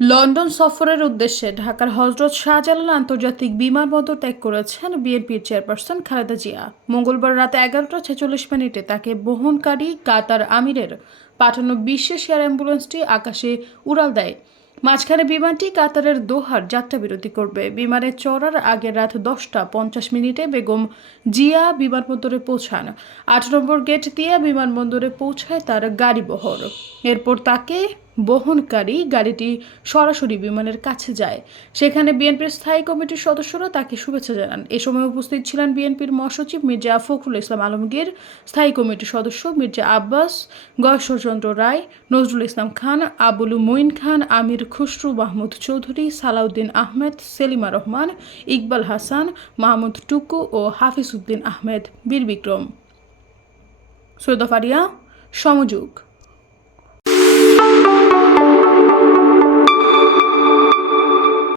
London সফরের উদ্দেশ্যে ঢাকার হজরত শাহজালাল আন্তর্জাতিক বিমানবন্দর ত্যাগ করেছেন বিএনপির চেয়ারপারসন খালেদা জিয়া। মঙ্গলবার রাত এগারোটা ছেচল্লিশ মিনিটে তাকে বহনকারী কাতার আমিরের পাঠানো বিশেষ এয়ার অ্যাম্বুলেন্সটি আকাশে উড়াল দেয়। মাঝখানে বিমানটি কাতারের দোহার যাত্রা বিরতি করবে। বিমানে চড়ার আগে রাত দশটা পঞ্চাশ মিনিটে বেগম জিয়া বিমানবন্দরে পৌঁছান। আট নম্বর গেট দিয়ে বিমানবন্দরে পৌঁছায় তার গাড়ি বহর। এরপর তাকে বহনকারী গাড়িটি সরাসরি বিমানের কাছে যায়। সেখানে বিএনপির স্থায়ী কমিটির সদস্যরা তাকে শুভেচ্ছা জানান। এ সময় উপস্থিত ছিলেন বিএনপির মহাসচিব মির্জা ফখরুল ইসলাম আলমগীর, স্থায়ী কমিটির সদস্য মির্জা আব্বাস, গয়েশ্বরচন্দ্র রায়, নজরুল ইসলাম খান, আবুল মঈন খান, আমির খুসরু, মাহমুদ চৌধুরী, সালাউদ্দিন আহমেদ, সেলিমা রহমান, ইকবাল হাসান, মাহমুদ টুকু ও হাফিজ উদ্দিন আহমেদ। বীর বিক্রম সৈয়দ ফারিয়া সমযুগ।